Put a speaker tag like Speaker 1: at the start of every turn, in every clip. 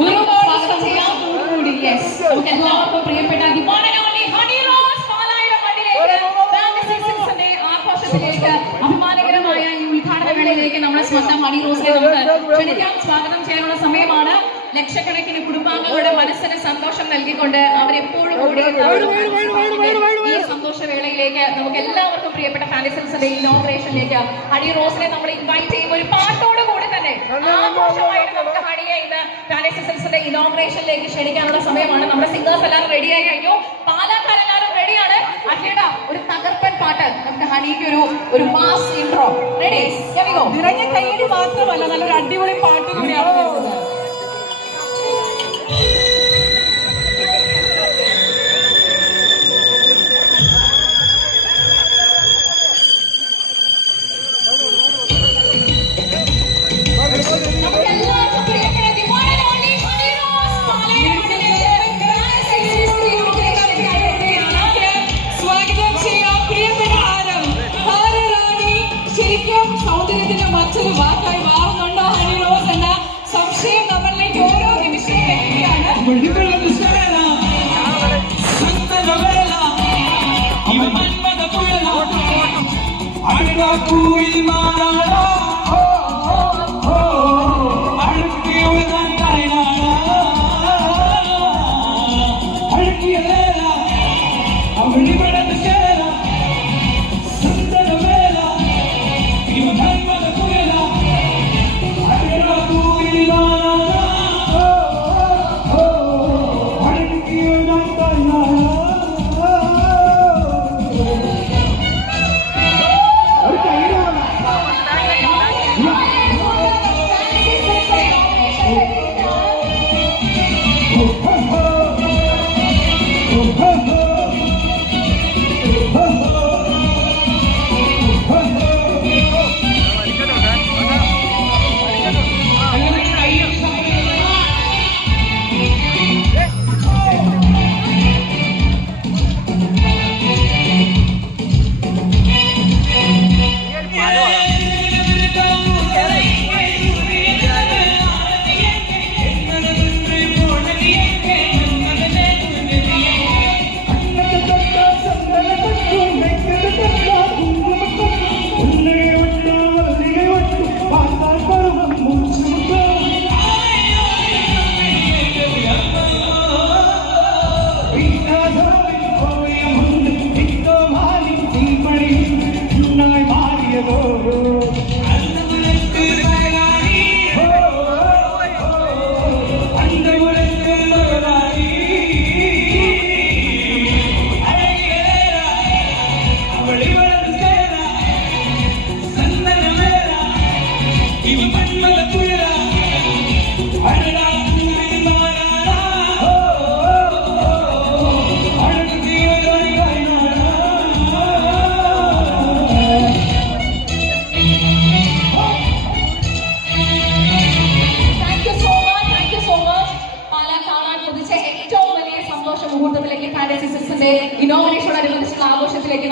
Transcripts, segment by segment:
Speaker 1: നമുക്ക് എല്ലാവർക്കും പ്രിയപ്പെട്ട പാലായുടെ മണ്ണിലേക്ക് Sixന്റെ ആഘോഷത്തിലേക്ക് അഭിമാനകരമായ ഈ ഉദ്ഘാടന വേളയിലേക്ക് നമ്മളെ സ്വന്തം ഹണി റോസിനെ നമുക്ക് ക്ഷണിക്കാം. സ്വാഗതം ചെയ്യാനുള്ള സമയമാണ്. ലക്ഷക്കണക്കിന് കുടുംബാംഗങ്ങളുടെ മനസ്സിന് സന്തോഷം നൽകിക്കൊണ്ട് അവരെപ്പോഴും കൂടി ഈ സന്തോഷവേളയിലേക്ക് നമുക്ക് എല്ലാവർക്കും പ്രിയപ്പെട്ട ഫാൻസിൽസിന്റെ ഇനോഗ്രേഷനിലേക്ക് ഹണി റോസിനെ നമ്മൾ ഇൻവൈറ്റ് ചെയ്യുമ്പോൾ ഒരു പാട്ടോട് കൂടി തന്നെ ആഘോഷമായിട്ട് നമുക്ക് ഹണിയെ ഇന്ന് ഫാൻസിൽസിന്റെ ഇനോഗ്രേഷനിലേക്ക് ക്ഷണിക്കാനുള്ള സമയമാണ്. നമ്മുടെ സിംഗേഴ്സ് എല്ലാവരും റെഡിയായി കഴിഞ്ഞു. പാലക്കാരെല്ലാവരും റെഡിയാണ് അഖിലട ഒരു തകർപ്പൻ പാട്ട് നമുക്ക് ഹണിക്ക് ഒരു ഒരു മാസ് ഇൻട്രോ റെഡി
Speaker 2: നിറഞ്ഞ കയ്യിൽ മാത്രമല്ല നല്ലൊരു അടിപൊളി പാട്ട് കൂടിയാണ്
Speaker 1: மன்மத புயலாட்டம் அண்ணா கூவில் மாறாடா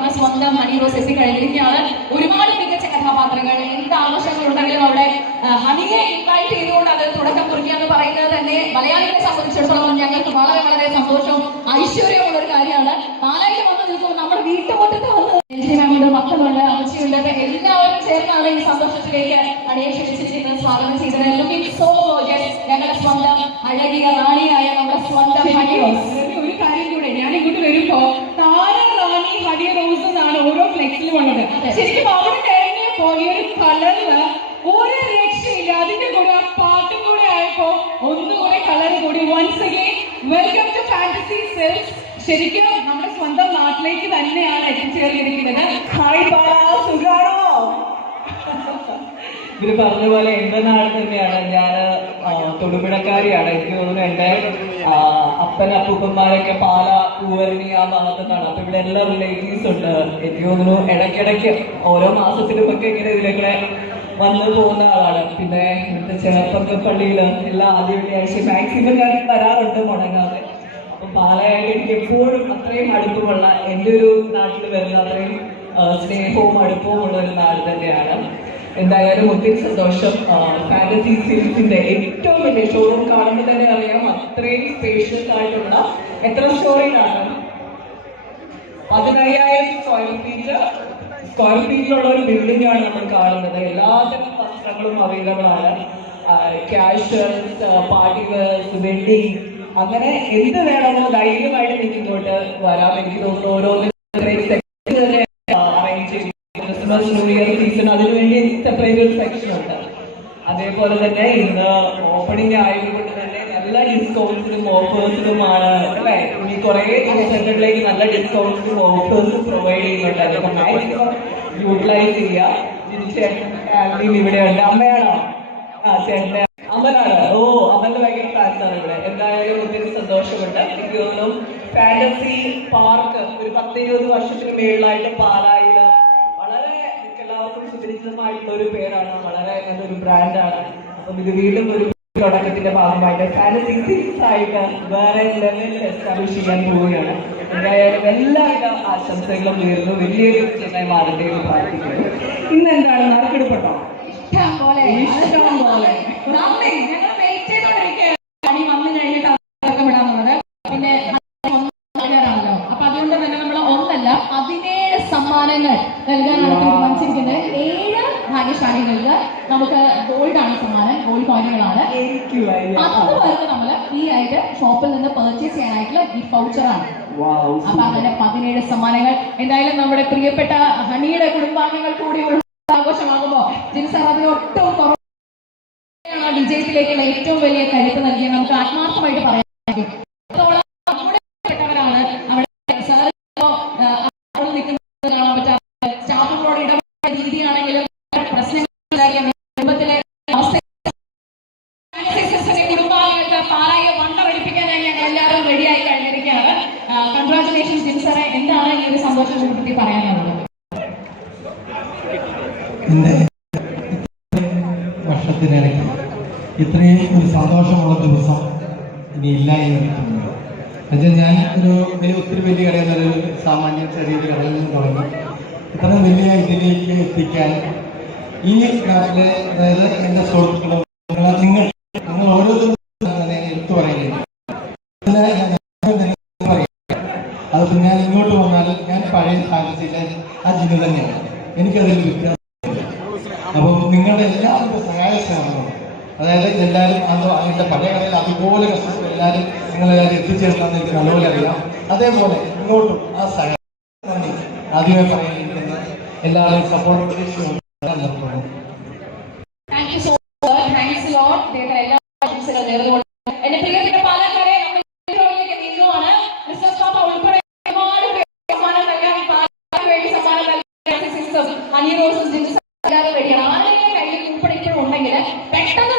Speaker 1: നമ്മുടെ സ്വന്തം ഹണി റോസ് എസ് കഴിഞ്ഞിരിക്കുകയാണ്. ഒരുപാട് മികച്ച കഥാപാത്രങ്ങൾ എന്ത് ഉണ്ടെങ്കിലും അവിടെ ഹണിയെ ഇൻവൈറ്റ് ചെയ്തുകൊണ്ട് അത് തുടക്കം കുറിക്കുക എന്ന് പറയുന്നത് തന്നെ മലയാളികളെ സംബന്ധിച്ചിടത്തോളം ഞങ്ങൾക്ക് വളരെ വളരെ സന്തോഷവും ഐശ്വര്യമുള്ള ഒരു കാര്യമാണ്. പാലായിൽ വന്ന് നിൽക്കുമ്പോൾ നമ്മുടെ വീട്ടുമുറ്റത്ത് വന്ന് എൽജി മാമുണ്ട് മക്കളുണ്ട് അമ്മച്ചിയുണ്ട്. എല്ലാവരും ചേർന്നാണ് ഈ സന്തോഷത്തിലേക്ക് ഹണിയെ ക്ഷണിച്ചിരിക്കുന്നത് സ്വാഗതം ചെയ്തത്. സോ ഞങ്ങളുടെ സ്വന്തം അഴകിയ റാണിയായ നമ്മുടെ സ്വന്തം ഹണി റോസ്
Speaker 2: അതിന് ഒരു കാര്യം കൂടെ ഞാൻ ഇങ്ങോട്ട് വരുമ്പോ താര റാണി ഹണി റോസ് എന്നാണ് ഓരോ ഫ്ലെക്സിലും ഉള്ളത് ശരിക്കും അവിടെ കഴിഞ്ഞപ്പോ ഈ ഒരു കളറിൽ ഒരു രക്ഷയില്ല അതിന്റെ കൂടെ ആ പാട്ടും കൂടെ ആയപ്പോ ഒന്നുകൂടെ കളർ കൂടി. Once again welcome to fantasy sales ശരിക്കും നമ്മുടെ സ്വന്തം നാട്ടിലേക്ക് തന്നെയാണ് എത്തിച്ചേർന്നിരിക്കുന്നത്
Speaker 3: ഇവർ പറഞ്ഞ പോലെ എന്റെ നാട് തന്നെയാണ്. ഞാൻ തൊടുപുഴക്കാരിയാണ് എനിക്ക് തോന്നുന്നു എന്റെ അപ്പൻ പാലാ പൂവരണി ആ ഭാഗത്തുനിന്നാണ് അപ്പൊ ഇവിടെ എല്ലാ റിലേറ്റീവ്സ് ഉണ്ട്. എനിക്ക് തോന്നുന്നു ഇടയ്ക്കിടയ്ക്ക് ഓരോ മാസത്തിലും ഒക്കെ ഇങ്ങനെ ഇതിലൊക്കെ വന്നു പോകുന്ന ആളാണ്. പിന്നെ ഇവിടുത്തെ ചേർപ്പക്ക പള്ളിയിൽ എല്ലാ ആദ്യ വെള്ളിയാഴ്ച മാക്സിമം ഞാൻ വരാറുണ്ട് മുടങ്ങാതെ. അപ്പൊ പാലയായിട്ട് എനിക്ക് എപ്പോഴും അത്രയും അടുപ്പമുള്ള എന്റെ ഒരു നാട്ടിൽ വരുന്ന അത്രയും സ്നേഹവും അടുപ്പവും ഉള്ള ഒരു നാട് തന്നെയാണ്. എന്തായാലും ഒത്തിരി സന്തോഷം ഫാന്റസി സീരീസിന്റെ ഏറ്റവും വലിയ ഷോറൂം കാണുമ്പോൾ തന്നെ അറിയാം അത്രയും സ്പേഷ്യസ് ആയിട്ടുള്ള എത്ര സ്റ്റോറിയിലാണ് പതിനയ്യായിരം സ്ക്വയർ ഫീറ്റ് സ്ക്വയർ ഫീറ്റിലുള്ള ഒരു ബിൽഡിംഗ് ആണ് നമ്മൾ കാണുന്നത്. എല്ലാത്തരം വസ്ത്രങ്ങളും അവൈലബിൾ ആണ്. ക്യാഷ് പാർട്ടി വെഡിങ് അങ്ങനെ എന്ത് വേണമെന്ന് ധൈര്യമായിട്ട് എനിക്ക് ഇങ്ങോട്ട് വരാം. എനിക്ക് തോന്നുന്നു ഓരോന്നിനും അറേഞ്ച് ചെയ്യും ക്രിസ്മസ് ന്യൂ ഇയർ അതിനുവേണ്ടി സെപ്പറേറ്റ് ഒരു സെക്ഷൻ ഉണ്ട്. അതേപോലെ തന്നെ ഇന്ന് ഓപ്പണിംഗ് ആയതുകൊണ്ട് തന്നെ നല്ല ഡിസ്കൗണ്ട്സിലും ഓഫേഴ്സിലുമാണ് അല്ലേ? ഇനി കുറെ സെന്ററിലേക്ക് നല്ല ഡിസ്കൗണ്ട്സിലും ഓഫേഴ്സും പ്രൊവൈഡ് ചെയ്യുന്നുണ്ട്. അതൊക്കെ മാക്സിമം യൂട്ടിലൈസ് ചെയ്യുക. ഫാമിലിയും ഇവിടെ ഉണ്ട് അമ്മയാണോ? ആ ചേട്ടന്റെ അമ്മനാണ്. ഓ അമ്മന്റെ ഭയങ്കര ഫാൻസാണ് ഇവിടെ. എന്തായാലും ഒത്തിരി സന്തോഷമുണ്ട്. എനിക്ക് തോന്നുന്നു ഫാന്റസി പാർക്ക് ഒരു പത്ത് ഇരുപത് വർഷത്തിന് മേളിലായിട്ട് എനിക്ക് സുപരിചിതമായിട്ടുള്ള ഒരു പേരാണ് വളരെ നല്ലൊരു ബ്രാൻഡാണ് അപ്പം ഇത് വീണ്ടും ഒരു തുടക്കത്തിന്റെ ഭാഗമായിട്ട് ഫാന്റസി സിക്സ് ആയിട്ട് വേറെ ലെവലിൽ എസ്റ്റാബ്ലിഷ് ചെയ്യാൻ പോവുകയാണ് എന്തായാലും എല്ലാവിധ ആശംസകളും നേരുന്നു വലിയൊരു ചെന്നൈ മാറട്ടെ എന്ന് പ്രാർത്ഥിക്കുന്നു ഇന്ന് എന്താണ് നറുക്കെടുപ്പട്ടോ
Speaker 1: ഇഷ്ടം പോലെ
Speaker 3: ഇഷ്ടം പോലെ.
Speaker 1: നമ്മളെ ഞങ്ങൾ വെയിറ്റ് ചെയ്തോണ്ടിരിക്കുകയാണ് പണി വന്നു കഴിഞ്ഞിട്ട് അതൊക്കെ വിടാന്നുള്ളത് പിന്നെ ആണല്ലോ അപ്പൊ അതുകൊണ്ട് തന്നെ നമ്മൾ ഒന്നല്ല പതിനേഴ് സമ്മാനങ്ങൾ നൽകാനാണ് തീരുമാനിച്ചിരിക്കുന്നത്. ഏഴ് ഭാഗ്യശാലികൾക്ക് നമുക്ക് ഗോൾഡ് ആണ് സമ്മാനം. ഗോൾഡ് കോയിനുകളാണ്. പത്ത് പേർക്ക് നമ്മൾ ഫ്രീ ആയിട്ട് ഷോപ്പിൽ നിന്ന് പർച്ചേസ് ചെയ്യാനായിട്ടുള്ള ഈ വൗച്ചറാണ്
Speaker 3: Wow,
Speaker 1: അപ്പൊ അങ്ങനെ പതിനേഴ് സമ്മാനങ്ങൾ. എന്തായാലും നമ്മുടെ പ്രിയപ്പെട്ട ഹണിയുടെ കുടുംബാംഗങ്ങൾ കൂടി ആഘോഷമാകുമ്പോ ജിൻസർ അതിന് ഒട്ടും വിജയത്തിലേക്കുള്ള ഏറ്റവും വലിയ കരുത്ത് നൽകിയ നമുക്ക് ആത്മാർത്ഥമായിട്ട് പറയാൻ പറ്റും അതോളം നമ്മുടെ പ്രിയപ്പെട്ടവരാണ് അവിടെ സാർ ഇപ്പോ, ആ, അവിടെ നിൽക്കുന്നത് കാണാൻ പറ്റാത്ത സ്റ്റാഫുകളോട് ഇടപെടുന്ന രീതിയാണെങ്കിലും പ്രശ്നങ്ങൾ ഉണ്ടാക്കിയ കുടുംബത്തിലെ അവസ്ഥ സിസ്റ്റേഴ്സിന്റെ കുടുംബാംഗങ്ങൾക്ക് പാലായ വണ്ട പഠിപ്പിക്കാനായി ഞങ്ങൾ എല്ലാവരും റെഡിയായി കഴിഞ്ഞിരിക്കുകയാണ് കൺഗ്രാറ്റുലേഷൻസ് ജിൻസറെ എന്താണ് ഈ ഒരു സന്തോഷം കുറിച്ച് പറയാനുള്ളത്
Speaker 4: എന്റെ വർഷത്തിനിടയ്ക്ക് ഇത്രയും ഒരു സന്തോഷമുള്ള ദിവസം ഇനി ഇല്ല എന്ന് തോന്നുന്നു ഞാൻ ഒരു വലിയ ഒത്തിരി വലിയ കടയിൽ നിന്നൊരു സാമാന്യ ചെറിയൊരു കടയിൽ നിന്ന് തുടങ്ങി. ഇത്ര വലിയ ഇതിലേക്ക് എത്തിക്കാൻ ഈ നാട്ടിലെ അതായത് എന്റെ സുഹൃത്തുക്കളും നിങ്ങൾ നിങ്ങൾ ഓരോ തന്നെ എടുത്തു പറയുന്നില്ല അതിന് ഞാൻ നിങ്ങൾക്ക് പറയാം. അത് ഞാൻ ഇങ്ങോട്ട് വന്നാൽ ഞാൻ പഴയ സാഹചര്യത്തിലെ ആ ജില്ല തന്നെയാണ്. എനിക്കതിൽ വ്യത്യാസം അപ്പോൾ നിങ്ങളുടെ എല്ലാവരുടെ സഹായ സഹകരണം അതായത് എല്ലാവരും അത് അതിന്റെ പഴയ കടയിൽ അതുപോലെ കഷ്ടപ്പെട്ട് എല്ലാവരും നിങ്ങളെല്ലാവരും എത്തിച്ചേർന്നാന്ന് എനിക്ക് നല്ലപോലെ അറിയാം. അതേപോലെ ഇങ്ങോട്ടും ആ സഹകരണം നന്ദി ആദ്യമേ പറയുന്നത് എല്ലാവരും സപ്പോർട്ട് പ്രതീക്ഷിച്ചുകൊണ്ട് നിർത്തുന്നു.
Speaker 1: Thank you so much thanks lot ദൈവത്തിന് എല്ലാ ആശംസകൾ നേർന്നുകൊണ്ട് എന്റെ പ്രിയപ്പെട്ട പാലക്കാരെ നമ്മൾ ഇന്റർവ്യൂവിലേക്ക് നീങ്ങുവാണ് മിസ്റ്റർ പാപ്പ ഉൾപ്പെടെ ഒരുപാട് പേര് സമ്മാനം നൽകാൻ പാലക്കാട് വേണ്ടി സമ്മാനം നൽകാൻ സിസ്റ്റം ഹണി റോസസ് ജിൻസ് എല്ലാവരും റെഡിയാണ് ആരെങ്കിലും കയ്യിൽ ഉൾപ്പെടെ ഇപ്പോഴും ഉണ്ടെങ്കിൽ പെട്ടെന്ന്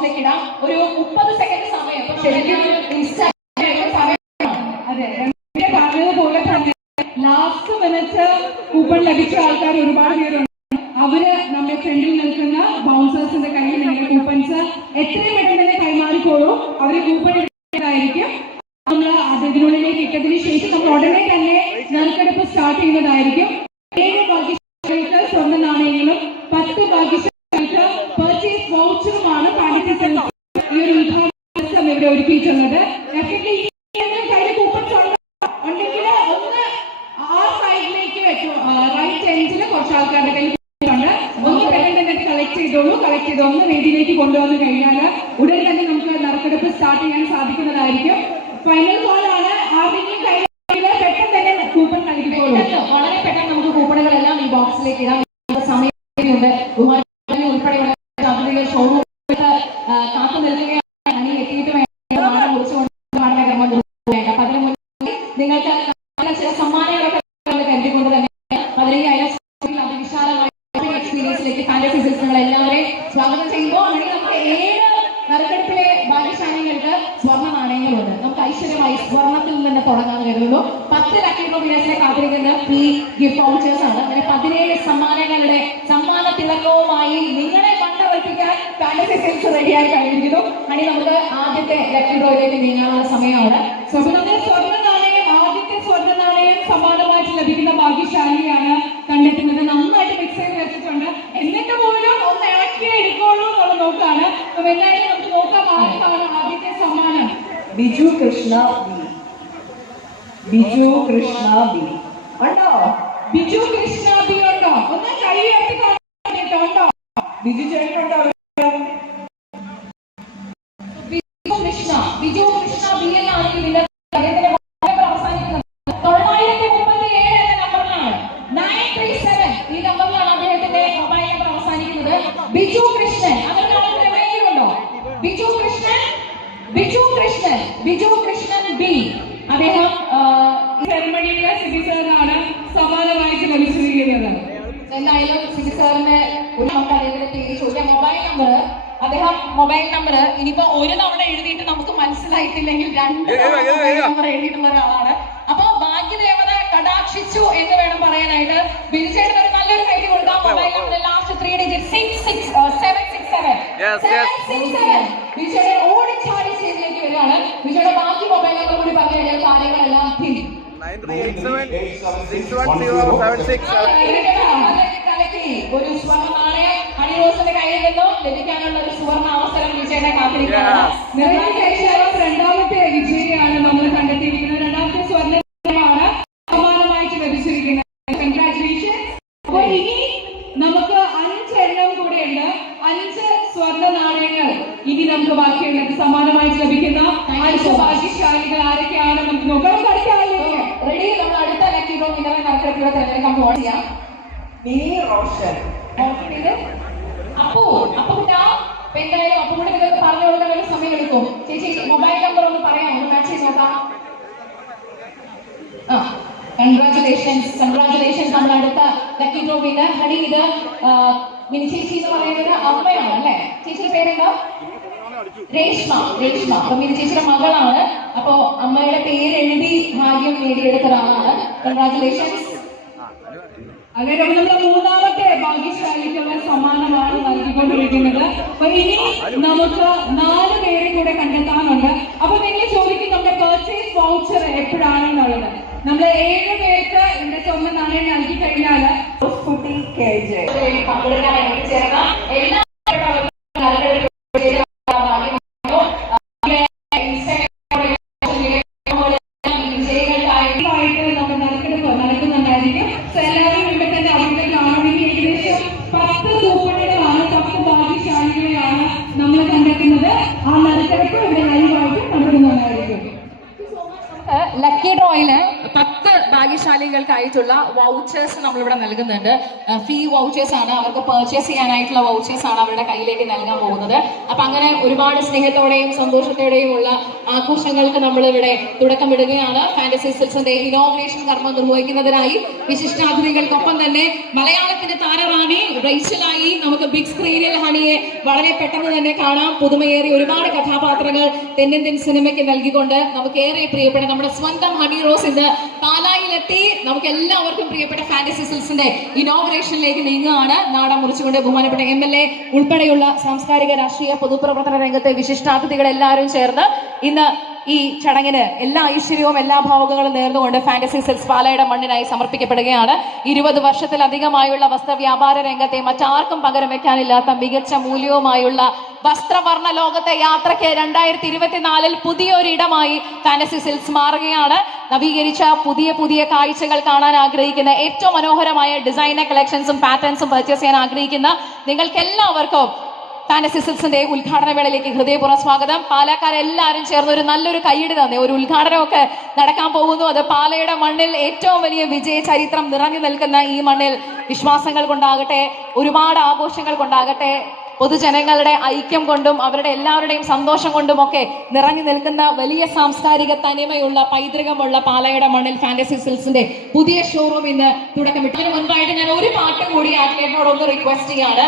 Speaker 1: തന്നെ ഇടാം. ഒരു മുപ്പത് സെക്കൻഡ് സമയം.
Speaker 2: അതെ പറഞ്ഞതുപോലെ തന്നെ ലാസ്റ്റ് മിനിറ്റ് കൂപ്പൺ ലഭിച്ച ആൾക്കാർ ഒരുപാട് പേരുണ്ട്. അവർ നമ്മുടെ ഫ്രണ്ടിൽ നിൽക്കുന്ന ബൗൺസേഴ്സിന്റെ കയ്യിൽ നിങ്ങൾ കൂപ്പൺസ് എത്രയും പെട്ടെന്ന് തന്നെ കൈമാറിക്കോളൂ. അവർ കൂപ്പൺ എടുക്കുന്നതായിരിക്കും നമ്മൾ അതിനുള്ളിലേക്ക് ഇട്ടതിന് ശേഷം നമ്മൾ ഉടനെ തന്നെ നറുക്കെടുപ്പ് സ്റ്റാർട്ട് ചെയ്യുന്നതായിരിക്കും.
Speaker 1: ஃபைனல் பால் ஆன ஆர்பிக்கு கை ഐശ്വര്യമായി സ്വർണത്തിൽ നിന്ന് തുടങ്ങാൻ കരുതുന്നു പത്ത് ലക്കി റൂപിയേഴ്സിനെ കാത്തിരിക്കുന്ന ഫ്രീ ഗിഫ്റ്റ് വൗച്ചേഴ്സ് ആണ്. അങ്ങനെ പതിനേഴ് സമ്മാനങ്ങളുടെ സമ്മാന തിളക്കവുമായി നിങ്ങളെ കണ്ടവൽപ്പിക്കാൻ ഫാന്റസി സിൽസ് റെഡിയായി കഴിഞ്ഞിരിക്കുന്നു. അനി നമുക്ക് ആദ്യത്തെ ലക്കി ഡ്രോയിലേക്ക് നീങ്ങാനുള്ള സമയമാണ്.
Speaker 2: സ്വപ്നത്തെ സ്വർണ ആദ്യത്തെ സ്വർണ നാണയം സമ്മാനമായിട്ട് ലഭിക്കുന്ന ഭാഗ്യശാലിയാണ് കണ്ടെത്തുന്നത്. നന്നായിട്ട് മിക്സ് ചെയ്ത് വെച്ചിട്ടുണ്ട്. എന്നിട്ട് പോലും ഒന്ന് ഇളക്കി എടുക്കുള്ളൂ എന്നുള്ള നോക്കാണ്. അപ്പൊ എന്തായാലും നമുക്ക് നോക്കാം ആർക്കാണ് ആദ്യത്തെ സമ്മാനം
Speaker 3: ബിജു കൃഷ്ണ ബി. ബിജു കൃഷ്ണ ബി. ഉണ്ടോ
Speaker 2: ബിജു കൃഷ്ണ ബി ഉണ്ടോ? ഒന്ന് കൈ ഉയർത്തി കാണിട്ടോ ഉണ്ടോ?
Speaker 3: ബിജു ചേട്ടനുണ്ടോ
Speaker 1: ബിജു കൃഷ്ണ ബിജു കൃഷ്ണ ബി എന്നാണ് നയൻ ഈ നമ്പറിലാണ് അദ്ദേഹത്തിന്റെ മൊബൈൽ നമ്പർ അവസാനിക്കുന്നത്. ബിജു കൃഷ്ണൻ അങ്ങനെ മനസ്സിലായിട്ടില്ലെങ്കിൽ രണ്ട് എഴുതിയിട്ടുള്ള ഒരാളാണ്. അപ്പൊ ഭാഗ്യദേവത കടാക്ഷിച്ചു എന്ന് വേണം പറയാനായിട്ട്. ബിരിച്ചേട്ടൻ ഒരു നല്ലൊരു കൈ കൊടുക്കാം. Mobile number last three digit six six seven six seven seven six seven ബിരിച്ചേട്ടൻ ഓടിച്ചാടി സ്റ്റേജിലേക്ക് വരികയാണ്. ബിരിച്ചേട്ടൻ ബാക്കി മൊബൈൽ നമ്പർ കൂടി പറഞ്ഞു കഴിഞ്ഞാൽ കാര്യങ്ങളെല്ലാം ഒരു സ്വർണ നാണയം ഹണിറോസിന്റെ കയ്യിൽ നിന്നും ലഭിക്കാനുള്ള ഒരു സുവർണ അവസരം വിജയനെ കാത്തിരിക്കുകയാണ്
Speaker 2: രണ്ടാമത്തെ വിജയിയാണ് നമ്മൾ കണ്ടെത്തിയിരിക്കുന്നത് രണ്ടാമത്തെ സ്വർണമാണ് സമാനമായിട്ട് ലഭിച്ചിരിക്കുന്നത് കൺഗ്രാറ്റുലേഷൻ അപ്പോൾ ഇനി നമുക്ക് അഞ്ചെണ്ണം കൂടെ ഉണ്ട് അഞ്ച് സ്വർണ നാണയങ്ങൾ ഇനി നമുക്ക് ബാക്കിയുള്ളത് സമാനമായിട്ട് ലഭിക്കുന്ന അഞ്ച് ഭാഗ്യശാലികൾ ആരൊക്കെയാണ് നമുക്ക് നോക്കാം കളിക്കാമല്ലേ
Speaker 1: റെഡി നമ്മൾ അടുത്ത ലക്കി ഡ്രോ വിന്നറെ നറുക്കെടുപ്പിലൂടെ തിരഞ്ഞെടുക്കാൻ പോവാൻ ചെയ്യാം
Speaker 3: മിനി റോഷൻ
Speaker 1: നോക്കിയിട്ട് അപ്പു അപ്പു കുട്ടാ ഇപ്പൊ എന്തായാലും അപ്പു കൂടെ നിങ്ങൾക്ക് പറഞ്ഞു കൊടുക്കാൻ ഒരു സമയം എടുക്കും ചേച്ചി മൊബൈൽ നമ്പർ ഒന്ന് പറയാം ഒന്ന് മാച്ച് ചെയ്ത് നോക്കാം ആ കൺഗ്രാറ്റുലേഷൻസ് കൺഗ്രാറ്റുലേഷൻസ് നമ്മുടെ അടുത്ത ലക്കി ഡ്രോ വിന്നർ ഹണി ഇത് മിനി ചേച്ചി എന്ന് പറയുന്നത് അമ്മയാണ് അല്ലെ? ചേച്ചിയുടെ പേരെന്താ? രേഷ്മ. രേഷ്മ. അപ്പൊ മിനി ചേച്ചിയുടെ മകളാണ്. അപ്പൊ അമ്മയുടെ പേര് എഴുതി ഭാഗ്യം നേടിയെടുത്ത ഒരാളാണ്. കൺഗ്രാറ്റുലേഷൻസ്
Speaker 2: അങ്ങനെ നമ്മുടെ മൂന്നാമത്തെ ഭാഗ്യശാലിക്കുള്ള സമ്മാനമാണ് നൽകിക്കൊണ്ടിരിക്കുന്നത്. അപ്പൊ ഇനി നമുക്ക് നാല് പേരെ കൂടെ കണ്ടെത്താനുണ്ട്. അപ്പൊ നിങ്ങൾ ചോദിക്കും നമ്മുടെ പെർച്ചേസ് വൗച്ചർ എപ്പോഴാണെന്നുള്ളത് നമ്മൾ ഏഴ് പേർക്ക് ഇവിടെ ചുമ നാണയം നൽകി കഴിഞ്ഞാൽ
Speaker 3: കുട്ടി കെ ജെ.
Speaker 1: പങ്കെടുക്കാനായിട്ട് ചേർന്ന എല്ലാ
Speaker 2: പത്ത്
Speaker 1: ഭാഗ്യശാലികൾക്കായിട്ടുള്ള വൗച്ചേഴ്സ് നമ്മളിവിടെ നൽകുന്നുണ്ട്. ഫീ വൗച്ചേഴ്സ് ആണ്. അവർക്ക് പർച്ചേസ് ചെയ്യാനായിട്ടുള്ള വൗച്ചേഴ്സ് ആണ് അവരുടെ കയ്യിലേക്ക് നൽകാൻ പോകുന്നത്. അപ്പൊ അങ്ങനെ ഒരുപാട് സ്നേഹത്തോടെയും സന്തോഷത്തോടെയും ഉള്ള ആഘോഷങ്ങൾക്ക് നമ്മളിവിടെ തുടക്കമിടുകയാണ്. ഫാന്റസി സിൽസിന്റെ ഇനോഗ്രേഷൻ കർമ്മം നിർവഹിക്കുന്നതിനായി വിശിഷ്ടാതിഥികൾക്കൊപ്പം തന്നെ മലയാളത്തിന്റെ താരറാണി റൈച്ചലായി നമുക്ക് ബിഗ് സ്ക്രീനിൽ ഹണിയെ വളരെ പെട്ടെന്ന് തന്നെ കാണാം. പുതുമയേറി ഒരുപാട് കഥാപാത്രങ്ങൾ തെന്നിന്ത്യൻ സിനിമയ്ക്ക് നൽകിക്കൊണ്ട് നമുക്ക് ഏറെ പ്രിയപ്പെട്ട നമ്മുടെ സ്വന്തം ഹണി റോസ് ഇന്ന് പാലായിലെത്തി നമുക്ക് എല്ലാവർക്കും പ്രിയപ്പെട്ട ഫാന്റസി സിൽസിന്റെ ഇനോഗ്രേഷനിലേക്ക് നീങ്ങുകയാണ്. നാടൻ മുറിച്ചുകൊണ്ട് ബഹുമാനപ്പെട്ട എം എൽ എ ഉൾപ്പെടെയുള്ള സാംസ്കാരിക രാഷ്ട്രീയ പൊതുപ്രവർത്തന രംഗത്തെ വിശിഷ്ടാതിഥികൾ എല്ലാവരും ചേർന്ന് ഇന്ന് ഈ ചടങ്ങിന് എല്ലാ ഐശ്വര്യവും എല്ലാ ഭാവുകങ്ങളും നേർന്നുകൊണ്ട് ഫാന്റസി സെൽസ് പാലയുടെ മണ്ണിനായി സമർപ്പിക്കപ്പെടുകയാണ്. ഇരുപത് വർഷത്തിലധികമായുള്ള വസ്ത്രവ്യാപാര രംഗത്തെ മറ്റാർക്കും പകരം വെക്കാനില്ലാത്ത മികച്ച മൂല്യവുമായുള്ള വസ്ത്രവർണ ലോകത്തെ യാത്രയ്ക്ക് രണ്ടായിരത്തി ഇരുപത്തിനാലിൽ പുതിയൊരിടമായി കാനസിസിൽ സിൽസ് മാറുകയാണ്. നവീകരിച്ച പുതിയ പുതിയ കാഴ്ചകൾ കാണാൻ ആഗ്രഹിക്കുന്ന ഏറ്റവും മനോഹരമായ ഡിസൈനർ കളക്ഷൻസും പാറ്റേൺസും പർച്ചേസ് ചെയ്യാൻ ആഗ്രഹിക്കുന്ന നിങ്ങൾക്ക് എല്ലാവർക്കും സിൽസിന്റെ ഉദ്ഘാടന വേളയിലേക്ക് ഹൃദയപൂർവം സ്വാഗതം. പാലക്കാരെല്ലാവരും ചേർന്ന് ഒരു നല്ലൊരു കൈയിടി തന്നെ. ഒരു ഉദ്ഘാടനമൊക്കെ നടക്കാൻ പോകുന്നു. അത് പാലയുടെ മണ്ണിൽ ഏറ്റവും വലിയ വിജയ ചരിത്രം നിറഞ്ഞു നിൽക്കുന്ന ഈ മണ്ണിൽ വിശ്വാസങ്ങൾ കൊണ്ടാകട്ടെ ഒരുപാട് ആഘോഷങ്ങൾ കൊണ്ടാകട്ടെ പൊതുജനങ്ങളുടെ ഐക്യം കൊണ്ടും അവരുടെ എല്ലാവരുടെയും സന്തോഷം കൊണ്ടും ഒക്കെ നിറഞ്ഞു നിൽക്കുന്ന വലിയ സാംസ്കാരിക തനിമയുള്ള പൈതൃകമുള്ള പാലയുടെ മണ്ണിൽ ഫാന്റസി സിൽസിന്റെ പുതിയ ഷോറൂം ഇന്ന് തുടക്കമിട്ടു. അതിന് മുൻപായിട്ട് ഞാൻ ഒരു പാട്ട് കൂടി ആക്ലേറ്റിനോട് ഒന്ന് റിക്വസ്റ്റ് ചെയ്യാണ്.